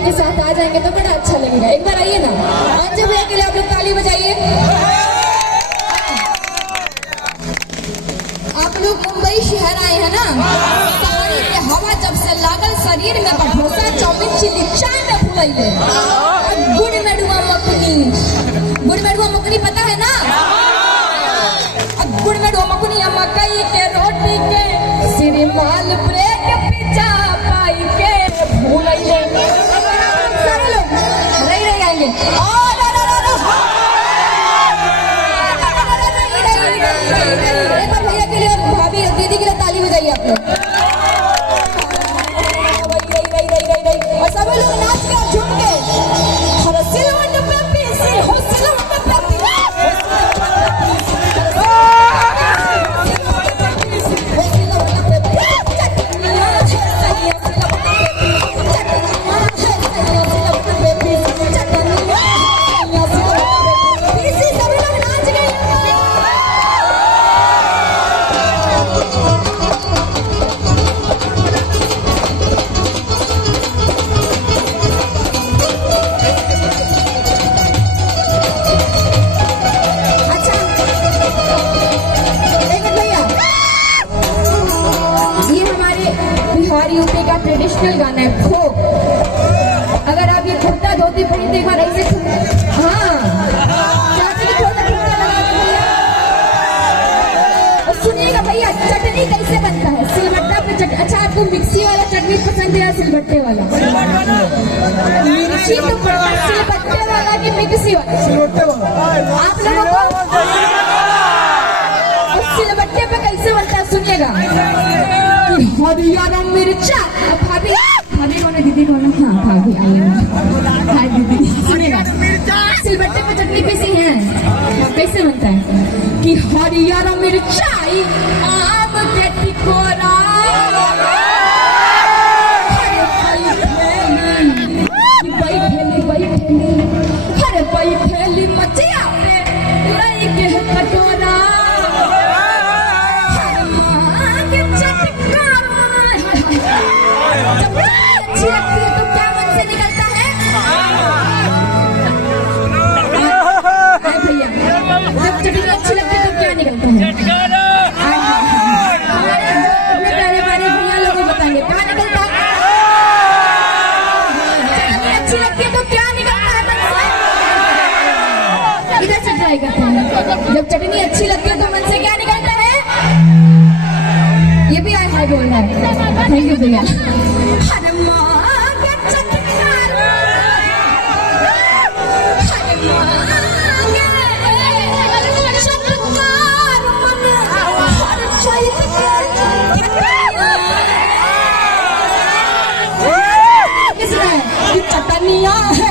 Mummy के साथ आ जाएंगे तो बड़ा अच्छा लगेगा। एक बार आइए ना, अंजू भैया के लिए आप लोग ताली बजाइए। आप लोग मुंबई शहर आए हैं ना, साड़ी के हवा जब से लागल शरीर में डोसा चाउमीन चिल्ली चाय में फुलाइले। गुड़ मेडुआ मखनी, गुड़ मेडुआ मखनी पता है ना? गुड़ मेडुआ मखनी मकई के रोटी के श्रीमाल ब्रेक पिज्जा पाई के भूलइले। सारे लोग रही आएंगे। एक बार भैया के लिए और भाभी दीदी के लिए ताली बजाइए आप लोग। और सब लोग नाच के और झूम के सिलवट पे पीसी हो, सिलवट पे यूपी का ट्रेडिशनल गाना है खो। अगर आप ये कुर्ता धोती पहनी तो एक बार ऐसे हाँ और सुनिएगा भैया चटनी कैसे बनता है। सिलबट्टा पे चटनी। अच्छा आपको मिक्सी वाला चटनी पसंद है या सिलबट्टे वाला? मिर्ची तो सिलबट्टे वाला की मिक्सी वाला? आप लोगों को सिलबट्टे पे कैसे बनता है सुनिएगा। हरियर मिर्चा भाभी, भाभी कौन है? दीदी कौन है? हाँ भाभी आई। हाय दीदी। सुनिएगा, सिलबट्टे पे चटनी पीसी है, कैसे बनता है कि हरियर मिर्चाई आम के टिकोरा बैठेली मचिया पे लई के कटोरा तो क्या मन से निकलता है भैया? जब चटनी अच्छी लगती है तो क्या निकलता है? प्यारे प्यारे भैया लोग बताएंगे क्या निकलता है। चटनी अच्छी लगती है तो क्या निकलता है मन से? इधर से ट्राई करते हैं। जब चटनी अच्छी लगती है तो मन से क्या निकलता है? ये भी आए हाय बोल रहा है। थैंक यू भैया। चटनिया है